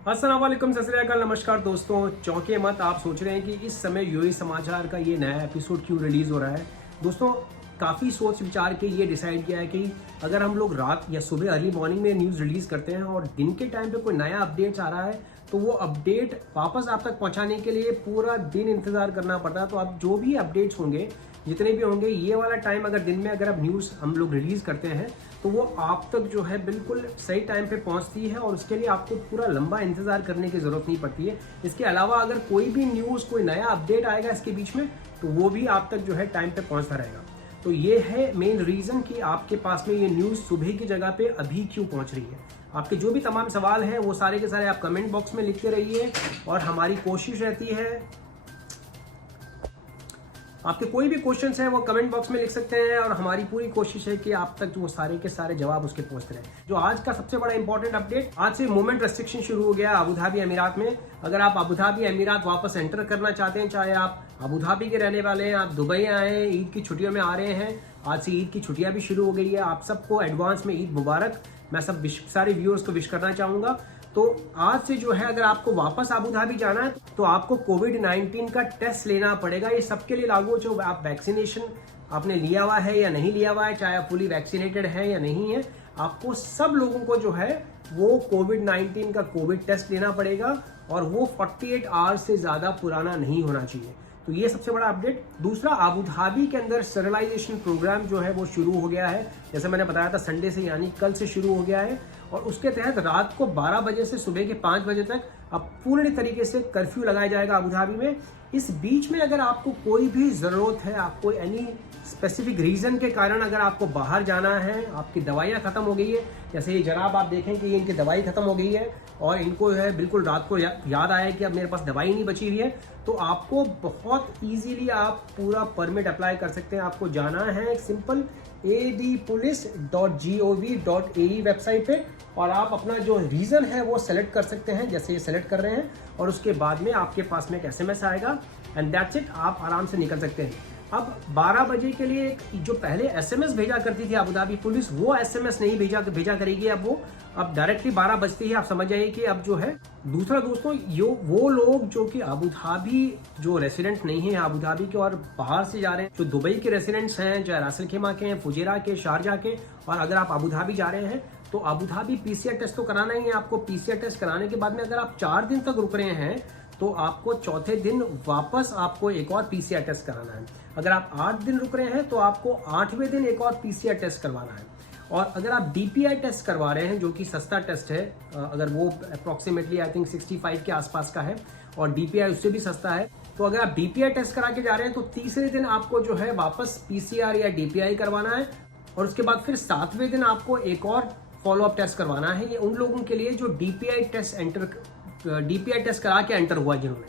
अस्सलाम वालेकुम, सत श्री अकाल, नमस्कार दोस्तों। चौंके मत, आप सोच रहे हैं कि इस समय यूएई समाचार का ये नया एपिसोड क्यों रिलीज हो रहा है। दोस्तों, काफ़ी सोच विचार के ये डिसाइड किया है कि अगर हम लोग रात या सुबह अर्ली मॉर्निंग में न्यूज़ रिलीज करते हैं और दिन के टाइम पे कोई नया अपडेट आ रहा है तो वो अपडेट वापस आप तक पहुंचाने के लिए पूरा दिन इंतजार करना पड़ता है। तो आप जो भी अपडेट्स होंगे, जितने भी होंगे, ये वाला टाइम अगर दिन में अगर आप न्यूज़ हम लोग रिलीज करते हैं तो वो आप तक जो है बिल्कुल सही टाइम पे पहुंचती है और उसके लिए आपको पूरा लंबा इंतजार करने की जरूरत नहीं पड़ती है। इसके अलावा अगर कोई भी न्यूज़, कोई नया अपडेट आएगा इसके बीच में तो वो भी आप तक जो है टाइम पे पहुंचता रहेगा। तो ये है मेन रीजन कि आपके पास में ये न्यूज़ सुबह की जगह पे अभी क्यों पहुंच रही है। आपके जो भी तमाम सवाल हैं वो सारे के सारे आप कमेंट बॉक्स में लिखते रहिए और हमारी कोशिश रहती है, आपके कोई भी क्वेश्चंस हैं वो कमेंट बॉक्स में लिख सकते हैं और हमारी पूरी कोशिश है कि आप तक जो सारे के सारे जवाब उसके पहुंचते रहे। जो आज का सबसे बड़ा इंपॉर्टेंट अपडेट, आज से मूवमेंट रेस्ट्रिक्शन शुरू हो गया अबू धाबी अमीरात में। अगर आप अबू धाबी अमीरात वापस एंटर करना चाहते हैं, चाहे आप अबू धाबी के रहने वाले हैं, आप दुबई आए हैं, ईद की छुट्टियों में आ रहे हैं, आज से ईद की छुट्टियां भी शुरू हो गई है। आप सबको एडवांस में ईद मुबारक। मैं सब सारे व्यूअर्स को विश करना चाहूंगा। तो आज से जो है अगर आपको वापस अबू धाबी जाना है तो आपको कोविड-19 का टेस्ट लेना पड़ेगा। ये सबके लिए लागू, जो आप वैक्सीनेशन आपने लिया हुआ है या नहीं लिया हुआ है, चाहे आप फुली वैक्सीनेटेड है या नहीं है, आपको सब लोगों को जो है वो कोविड-19 का कोविड टेस्ट लेना पड़ेगा और वो 48 आवर्स से ज्यादा पुराना नहीं होना चाहिए। तो ये सबसे बड़ा अपडेट। दूसरा, अबू धाबी के अंदर स्टेरिलाइजेशन प्रोग्राम जो है वो शुरू हो गया है। जैसे मैंने बताया था संडे से, यानी कल से शुरू हो गया है और उसके तहत रात को 12 बजे से सुबह के 5 बजे तक अब पूर्ण तरीके से कर्फ्यू लगाया जाएगा अबू धाबी में। इस बीच में अगर आपको कोई भी जरूरत है, आपको एनी स्पेसिफिक रीजन के कारण अगर आपको बाहर जाना है, आपकी दवाइयाँ खत्म हो गई है, जैसे ये जनाब आप देखें कि इनकी दवाई खत्म हो गई है और इनको है बिल्कुल रात को याद आया कि अब मेरे पास दवाई नहीं बची हुई है, तो आपको बहुत इजीली आप पूरा परमिट अप्लाई कर सकते हैं। आपको जाना है सिंपल adpolice.gov.ae वेबसाइट पे और आप अपना जो रीजन है वो सेलेक्ट कर सकते हैं, जैसे ये सेलेक्ट कर रहे हैं, और उसके बाद में आपके पास में एक SMS आएगा एंड दैट्स इट, आप आराम से निकल सकते हैं। अब 12 बजे के लिए जो पहले SMS भेजा करती थी अबू धाबी पुलिस, वो SMS नहीं भेजा करेगी अब डायरेक्टली 12 बजते ही आप समझ जाइए कि अब जो है। दूसरा दोस्तों, वो लोग जो कि अबू धाबी जो रेसिडेंट नहीं है अबू धाबी के और बाहर से जा रहे हैं, जो दुबई के रेसिडेंट्स हैं, चाहे रासल खेमा के हैं, फुजेरा के, शारजा के, और अगर आप अबू धाबी जा रहे हैं तो अबू धाबी PCR टेस्ट तो कराना ही है आपको। PCR टेस्ट कराने के बाद में अगर आप 4 दिन तक रुक रहे हैं तो आपको चौथे दिन वापस आपको एक और PCR टेस्ट कराना है। अगर आप 8 दिन रुक रहे हैं तो आपको 8वें दिन एक और PCR टेस्ट करवाना है। और अगर आप DPI टेस्ट करवा रहे हैं, जो कि सस्ता टेस्ट है, अगर वो अप्रोक्सीमेटली आई थिंक 65 के आसपास का है और DPI उससे भी सस्ता है, तो अगर आप DPI टेस्ट करा के जा रहे हैं तो तीसरे दिन आपको जो है वापस PCR या DPI करवाना है और उसके बाद फिर 7वें दिन आपको एक और फॉलोअप टेस्ट करवाना है। ये उन लोगों के लिए जो DPI टेस्ट करा के एंटर हुआ जिन्होंने।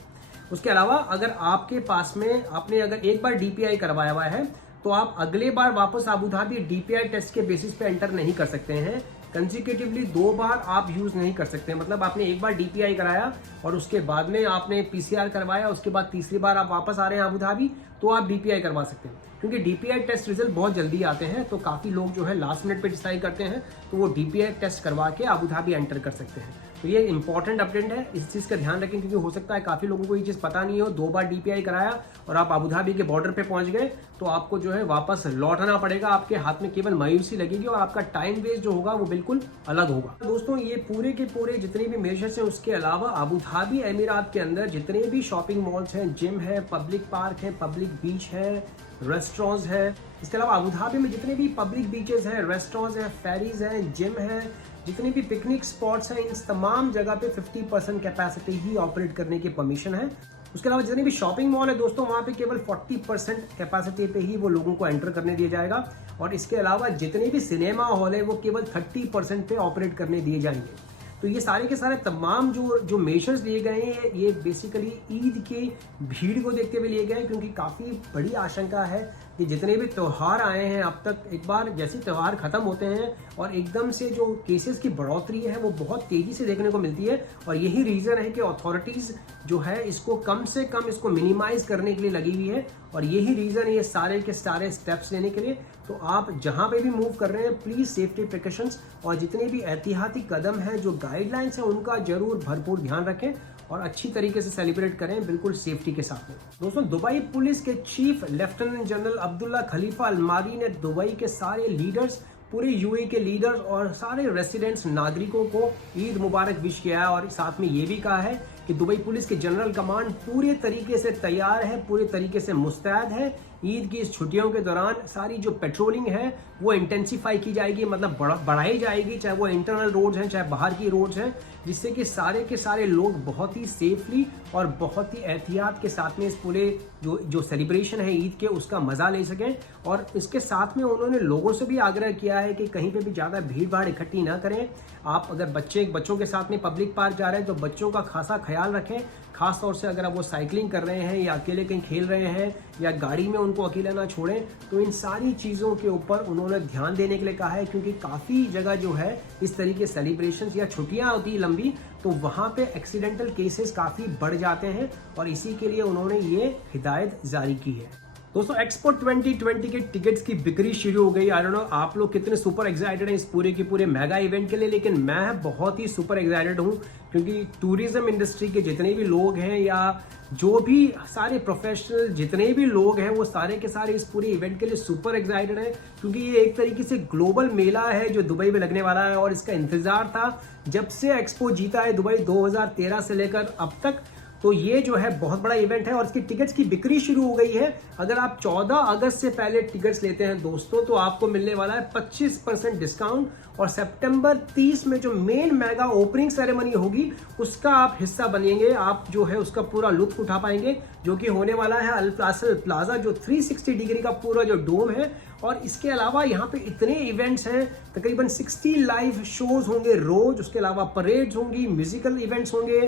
उसके अलावा अगर आपके पास में आपने अगर एक बार DPI करवाया हुआ है तो आप अगले बार वापस अबू धाबी DPI टेस्ट के बेसिस पे एंटर नहीं कर सकते हैं। कंसिक्यूटिवली 2 बार आप यूज नहीं कर सकते। मतलब आपने एक बार DPI कराया और उसके बाद में आपने PCR करवाया, उसके बाद तीसरी बार आप वापस आ रहे हैं अबू धाबी, तो आप DPI करवा सकते हैं। क्योंकि DPI टेस्ट रिजल्ट बहुत जल्दी आते हैं तो काफी लोग जो है लास्ट मिनट पे डिसाइड करते हैं, तो वो DPI टेस्ट करवा के अबू धाबी एंटर कर सकते हैं। तो ये इंपॉर्टेंट अपडेट है, इस चीज का ध्यान रखें क्योंकि हो सकता है काफी लोगों को ये चीज पता नहीं हो। 2 बार DPI कराया और आप अबू धाबी के बॉर्डर पे पहुंच गए तो आपको जो है वापस लौटना पड़ेगा। आपके हाथ में केवल मायूसी लगेगी और आपका टाइम वेस्ट जो होगा वो बिल्कुल अलग होगा। दोस्तों, ये पूरे के पूरे जितने भी मेजर्स हैं, उसके अलावा अबू धाबी अमीरात के अंदर जितने भी शॉपिंग मॉल्स हैं, जिम है, पब्लिक पार्क है, पब्लिक बीच है, रेस्टोरेंट्स है, इसके अलावा अबू धाबी में जितने भी पब्लिक बीचेस हैं, रेस्टोरेंट्स हैं, फेरीज हैं, जिम है, जितने भी पिकनिक स्पॉट्स हैं, इन तमाम जगह पे 50% कैपेसिटी ही ऑपरेट करने की परमिशन है। उसके अलावा जितने भी शॉपिंग मॉल है दोस्तों, वहाँ पे केवल 40% कैपेसिटी पे ही वो लोगों को एंटर करने दिया जाएगा और इसके अलावा जितने भी सिनेमा हॉल है वो केवल 30% पे ऑपरेट करने दिए जाएंगे। तो ये सारे के सारे तमाम जो मेजर्स लिए गए हैं, ये बेसिकली ईद की भीड़ को देखते हुए लिए गए हैं, क्योंकि काफ़ी बड़ी आशंका है कि जितने भी त्यौहार आए हैं अब तक, एक बार जैसे त्यौहार खत्म होते हैं और एकदम से जो केसेस की बढ़ोतरी है वो बहुत तेजी से देखने को मिलती है। और यही रीज़न है कि अथॉरिटीज़ जो है इसको कम से कम इसको मिनिमाइज करने के लिए लगी हुई है। और यही रीज़न है ये सारे के सारे स्टेप्स लेने के लिए। तो आप जहाँ पे भी मूव कर रहे हैं प्लीज़ सेफ्टी प्रिकॉशंस और जितने भी एहतियाती कदम हैं, जो गाइडलाइंस हैं, उनका जरूर भरपूर ध्यान रखें और अच्छी तरीके से सेलिब्रेट करें, बिल्कुल सेफ्टी के साथ में। दोस्तों, दुबई पुलिस के चीफ लेफ्टिनेंट जनरल अब्दुल्ला खलीफा अलमारी ने दुबई के सारे लीडर्स, पूरे यूएई के लीडर्स और सारे रेसिडेंट्स नागरिकों को ईद मुबारक विश किया है। और साथ में ये भी कहा है कि दुबई पुलिस के जनरल कमांड पूरे तरीके से तैयार है, पूरे तरीके से मुस्तैद है। ईद की इस छुट्टियों के दौरान सारी जो पेट्रोलिंग है वो इंटेंसिफाई की जाएगी, मतलब बढ़ाई जाएगी, चाहे वो इंटरनल रोड्स हैं चाहे बाहर की रोड्स हैं, जिससे कि सारे के सारे लोग बहुत ही सेफली और बहुत ही एहतियात के साथ में इस पूरे जो सेलिब्रेशन है ईद के उसका मज़ा ले सकें। और इसके साथ में उन्होंने लोगों से भी आग्रह किया है कि कहीं पे भी ज़्यादा भीड़ भाड़ इकट्ठी ना करें। आप अगर बच्चों के साथ में पब्लिक पार्क जा रहे हैं तो बच्चों का खासा ख्याल रखें, खास तौर से अगर वो साइकिलिंग कर रहे हैं या अकेले कहीं खेल रहे हैं या गाड़ी में उनको अकेला ना छोड़ें। तो इन सारी चीज़ों के ऊपर उन्होंने ध्यान देने के लिए कहा है, क्योंकि काफ़ी जगह जो है इस तरीके सेलिब्रेशंस या छुट्टियां होती है लंबी, तो वहाँ पे एक्सीडेंटल केसेस काफ़ी बढ़ जाते हैं और इसी के लिए उन्होंने ये हिदायत जारी की है। दोस्तों, एक्सपो 2020 के टिकट्स की बिक्री शुरू हो गई। आई डोंट नो आप लोग कितने सुपर एक्साइटेड हैं इस पूरे के पूरे मेगा इवेंट के लिए, लेकिन मैं बहुत ही सुपर एक्साइटेड हूं, क्योंकि टूरिज्म इंडस्ट्री के जितने भी लोग हैं या जो भी सारे प्रोफेशनल जितने भी लोग हैं वो सारे के सारे इस पूरे इवेंट के लिए सुपर एक्साइटेड हैं, क्योंकि ये एक तरीके से ग्लोबल मेला है जो दुबई में लगने वाला है। और इसका इंतजार था जब से एक्सपो जीता है दुबई 2013 से लेकर अब तक। तो ये जो है बहुत बड़ा इवेंट है और इसकी टिकट्स की बिक्री शुरू हो गई है। अगर आप 14 अगस्त से पहले टिकट्स लेते हैं दोस्तों तो आपको मिलने वाला है 25% डिस्काउंट, और सितंबर 30 में जो मेन मेगा ओपनिंग सेरेमनी होगी उसका आप हिस्सा बनेंगे। आप जो है उसका पूरा लुत्फ उठा पाएंगे, जो कि होने वाला है अल प्लाजा, जो 360 डिग्री का पूरा जो डोम है। और इसके अलावा यहाँ पे इतने इवेंट्स हैं, तकरीबन 60 लाइव शोज होंगे रोज, उसके अलावा परेड्स होंगी, म्यूजिकल इवेंट्स होंगे,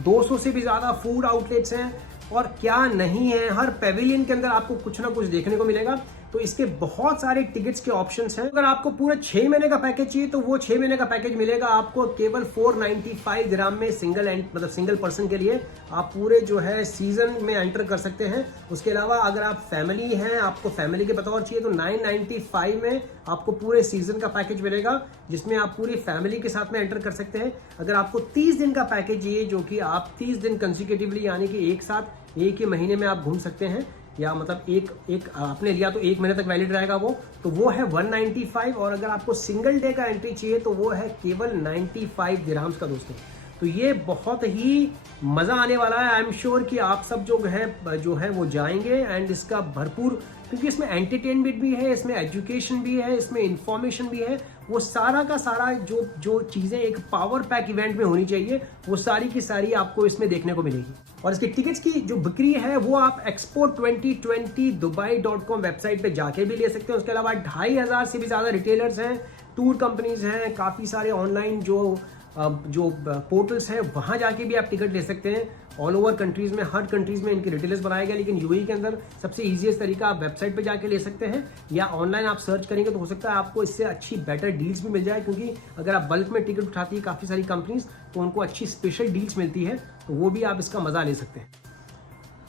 200 से भी ज़्यादा फूड आउटलेट्स हैं और क्या नहीं है। हर पेविलियन के अंदर आपको कुछ ना कुछ देखने को मिलेगा। तो इसके बहुत सारे टिकट्स के ऑप्शंस हैं। अगर आपको पूरे 6 महीने का पैकेज चाहिए तो वो 6 महीने का पैकेज मिलेगा आपको केवल 495 दिरहम में, सिंगल पर्सन के लिए आप पूरे जो है सीजन में एंटर कर सकते हैं। उसके अलावा अगर आप फैमिली हैं, आपको फैमिली के बतौर चाहिए तो 995 में आपको पूरे सीजन का पैकेज मिलेगा, जिसमें आप पूरी फैमिली के साथ में एंटर कर सकते हैं। अगर आपको 30 दिन का पैकेज चाहिए, जो कि आप 30 दिन कंसिक्यूटिवली यानी कि एक साथ एक ही महीने में आप घूम सकते हैं, या मतलब एक आपने लिया तो 1 महीने तक वैलिड रहेगा तो वो है 195। और अगर आपको सिंगल डे का एंट्री चाहिए तो वो है केवल 95 दिरहम्स का दोस्तों। तो ये बहुत ही मज़ा आने वाला है। आई एम श्योर कि आप सब जो है वो जाएंगे एंड इसका भरपूर, क्योंकि इसमें एंटरटेनमेंट भी है, इसमें एजुकेशन भी है, इसमें इंफॉर्मेशन भी है। वो सारा का सारा जो चीज़ें एक पावर पैक इवेंट में होनी चाहिए वो सारी की सारी आपको इसमें देखने को मिलेगी। और इसकी टिकट्स की जो बिक्री है वो आप एक्सपो 2020 dubai.com वेबसाइट पे जाके भी ले सकते हैं। उसके अलावा 2500 से भी ज़्यादा रिटेलर्स हैं, टूर कंपनीज हैं, काफ़ी सारे ऑनलाइन जो पोर्टल्स हैं वहाँ जाके भी आप टिकट ले सकते हैं। ऑल ओवर कंट्रीज़ में, हर कंट्रीज़ में इनके रिटेलर्स बनाए गए, लेकिन यूएई के अंदर सबसे ईजीएस्ट तरीका आप वेबसाइट पे जाके ले सकते हैं, या ऑनलाइन आप सर्च करेंगे तो हो सकता है आपको इससे अच्छी बेटर डील्स भी मिल जाए, क्योंकि अगर आप बल्क में टिकट उठाती है काफ़ी सारी कंपनीज तो उनको अच्छी स्पेशल डील्स मिलती है, तो वो भी आप इसका मज़ा ले सकते हैं।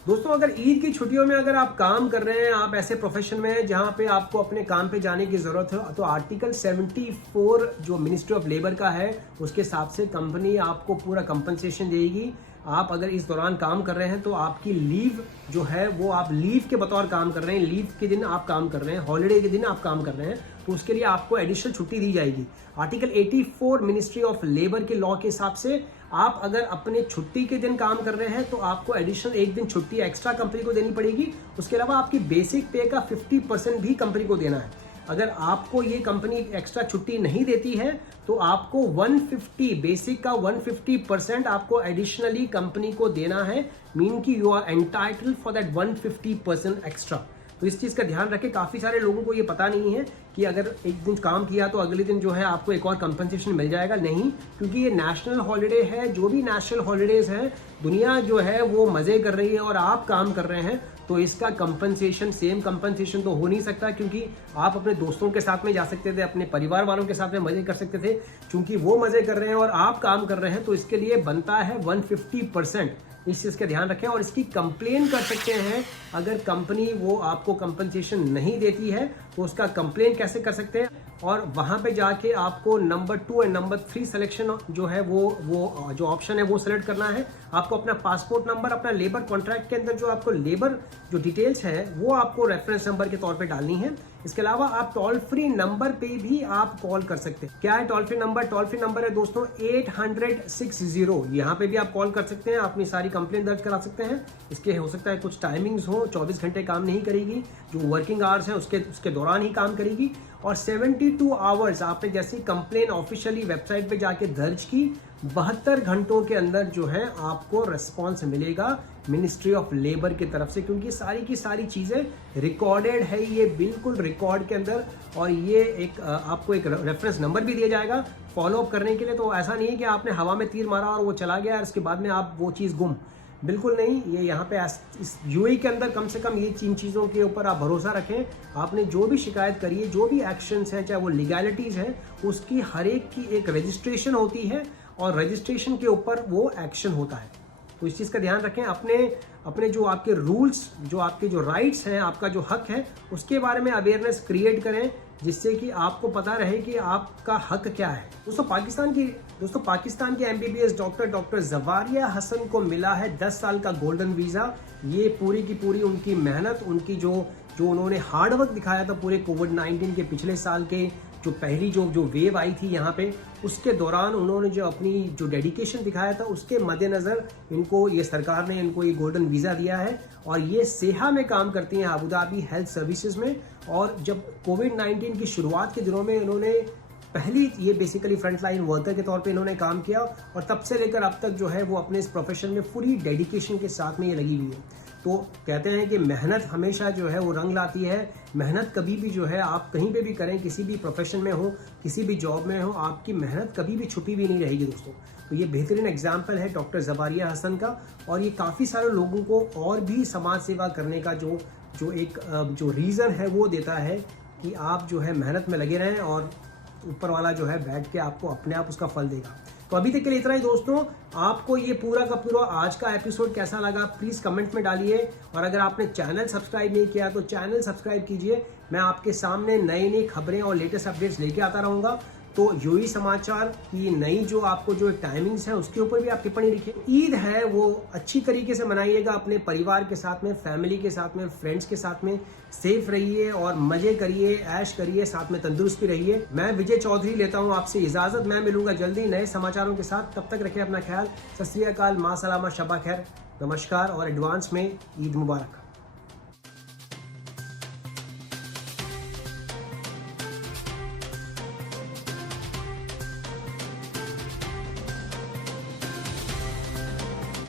दोस्तों, अगर ईद की छुट्टियों में अगर आप काम कर रहे हैं, आप ऐसे प्रोफेशन में हैं जहां पे आपको अपने काम पे जाने की ज़रूरत है, तो आर्टिकल 74 जो मिनिस्ट्री ऑफ लेबर का है उसके हिसाब से कंपनी आपको पूरा कंपनसेशन देगी। आप अगर इस दौरान काम कर रहे हैं तो आपकी लीव जो है वो आप लीव के बतौर काम कर रहे हैं, लीव के दिन आप काम कर रहे हैं, हॉलीडे के दिन आप काम कर रहे हैं, तो उसके लिए आपको एडिशनल छुट्टी दी जाएगी। आर्टिकल 84 मिनिस्ट्री ऑफ लेबर के लॉ के हिसाब से आप अगर अपने छुट्टी के दिन काम कर रहे हैं तो आपको एडिशनल 1 दिन छुट्टी एक्स्ट्रा कंपनी को देनी पड़ेगी। उसके अलावा आपकी बेसिक पे का 50% भी कंपनी को देना है। अगर आपको ये कंपनी एक्स्ट्रा छुट्टी नहीं देती है तो आपको 150 बेसिक का 150% आपको एडिशनली कंपनी को देना है, मीन कि you are entitled for that 150% extra. तो इस चीज़ का ध्यान रखें। काफ़ी सारे लोगों को ये पता नहीं है कि अगर एक दिन काम किया तो अगले दिन जो है आपको एक और कंपनसेशन मिल जाएगा। नहीं, क्योंकि ये नेशनल हॉलिडे है। जो भी नेशनल हॉलिडेज़ हैं, दुनिया जो है वो मज़े कर रही है और आप काम कर रहे हैं, तो इसका कंपनसेशन, सेम कंपनसेशन तो हो नहीं सकता, क्योंकि आप अपने दोस्तों के साथ में जा सकते थे, अपने परिवार वालों के साथ में मजे कर सकते थे। चूंकि वो मजे कर रहे हैं और आप काम कर रहे हैं, तो इसके लिए बनता है 150%। इस चीज़ का ध्यान रखें। और इसकी कंप्लेन कर सकते हैं। अगर कंपनी वो आपको कंपनसेशन नहीं देती है तो उसका कंप्लेन कैसे कर सकते हैं, और वहां पे जाके आपको नंबर 2 और नंबर 3 सिलेक्शन जो है वो जो ऑप्शन है वो सिलेक्ट करना है। आपको अपना पासपोर्ट नंबर, अपना लेबर कॉन्ट्रैक्ट के अंदर जो आपको लेबर जो डिटेल्स है वो आपको रेफरेंस नंबर के तौर पे डालनी है। इसके अलावा आप टोल फ्री नंबर पे भी आप कॉल कर सकते हैं। क्या है toll free number? Toll free number है दोस्तों 800-60। यहाँ पे भी आप कॉल कर सकते हैं, अपनी सारी कंप्लेंट दर्ज करा सकते हैं। इसके हो सकता है कुछ टाइमिंग्स हो, 24 घंटे काम नहीं करेगी, जो वर्किंग आवर्स हैं उसके दौरान ही काम करेगी। और 72 आवर्स आपने जैसी कंप्लेन ऑफिशियली वेबसाइट पे जाके दर्ज की, 72 घंटों के अंदर जो है आपको रेस्पॉन्स मिलेगा मिनिस्ट्री ऑफ लेबर की तरफ से, क्योंकि सारी की सारी चीज़ें रिकॉर्डेड है, ये बिल्कुल रिकॉर्ड के अंदर। और ये एक आपको एक रेफरेंस नंबर भी दिया जाएगा फॉलो अप करने के लिए। तो ऐसा नहीं है कि आपने हवा में तीर मारा और वो चला गया और उसके बाद में आप वो चीज़ गुम, बिल्कुल नहीं। ये यहाँ पे इस यूएई के अंदर कम से कम ये इन चीज़ों के ऊपर आप भरोसा रखें। आपने जो भी शिकायत करी है, जो भी एक्शंस हैं, चाहे वो लीगैलिटीज़ हैं, उसकी हर एक की एक रजिस्ट्रेशन होती है और रजिस्ट्रेशन के ऊपर वो एक्शन होता है। तो इस चीज़ का ध्यान रखें। अपने जो आपके रूल्स, जो आपके जो राइट्स हैं, आपका जो हक है, उसके बारे में अवेयरनेस क्रिएट करें, जिससे कि आपको पता रहे कि आपका हक क्या है। दोस्तों पाकिस्तान के एमबीबीएस डॉक्टर ज़वारिया हसन को मिला है 10 साल का गोल्डन वीज़ा। ये पूरी की पूरी उनकी मेहनत, उनकी जो उन्होंने हार्डवर्क दिखाया था पूरे कोविड-19 के पिछले साल के जो पहली जो वेव आई थी यहाँ पे, उसके दौरान उन्होंने जो अपनी जो डेडिकेशन दिखाया था, उसके मद्देनज़र इनको ये सरकार ने इनको ये गोल्डन वीज़ा दिया है। और ये सेहा में काम करती हैं, अबू धाबी हेल्थ सर्विसेज में। और जब कोविड-19 की शुरुआत के दिनों में इन्होंने पहली ये बेसिकली फ्रंटलाइन वर्कर के तौर पे इन्होंने काम किया, और तब से लेकर अब तक जो है वो अपने इस प्रोफेशन में पूरी डेडिकेशन के साथ में ये लगी हुई है। तो कहते हैं कि मेहनत हमेशा जो है वो रंग लाती है। मेहनत कभी भी जो है आप कहीं पे भी करें, किसी भी प्रोफेशन में हो, किसी भी जॉब में हो, आपकी मेहनत कभी भी छुपी भी नहीं रहेगी दोस्तों। तो ये बेहतरीन एग्जाम्पल है डॉक्टर ज़वारिया हसन का, और ये काफ़ी सारे लोगों को और भी समाज सेवा करने का जो रीज़न है वो देता है कि आप जो है मेहनत में लगे रहें, और ऊपर वाला जो है बैठ के आपको अपने आप उसका फल देगा। तो अभी तक के लिए इतना ही दोस्तों। आपको ये पूरा का पूरा आज का एपिसोड कैसा लगा प्लीज़ कमेंट में डालिए, और अगर आपने चैनल सब्सक्राइब नहीं किया तो चैनल सब्सक्राइब कीजिए। मैं आपके सामने नई नई खबरें और लेटेस्ट अपडेट्स लेके आता रहूँगा। तो यूएई समाचार की नई जो आपको जो टाइमिंग्स है उसके ऊपर भी आप टिप्पणी लिखिए। ईद है वो अच्छी तरीके से मनाइएगा, अपने परिवार के साथ में, फैमिली के साथ में, फ्रेंड्स के साथ में। सेफ रहिए और मजे करिए, ऐश करिए, साथ में तंदुरुस्त भी रहिए। मैं विजय चौधरी लेता हूँ आपसे इजाजत। मैं मिलूंगा जल्दी नए समाचारों के साथ। तब तक रखें अपना ख्याल। सत श्री अकाल, मां सलामा, शबा खैर, नमस्कार और एडवांस में ईद मुबारक।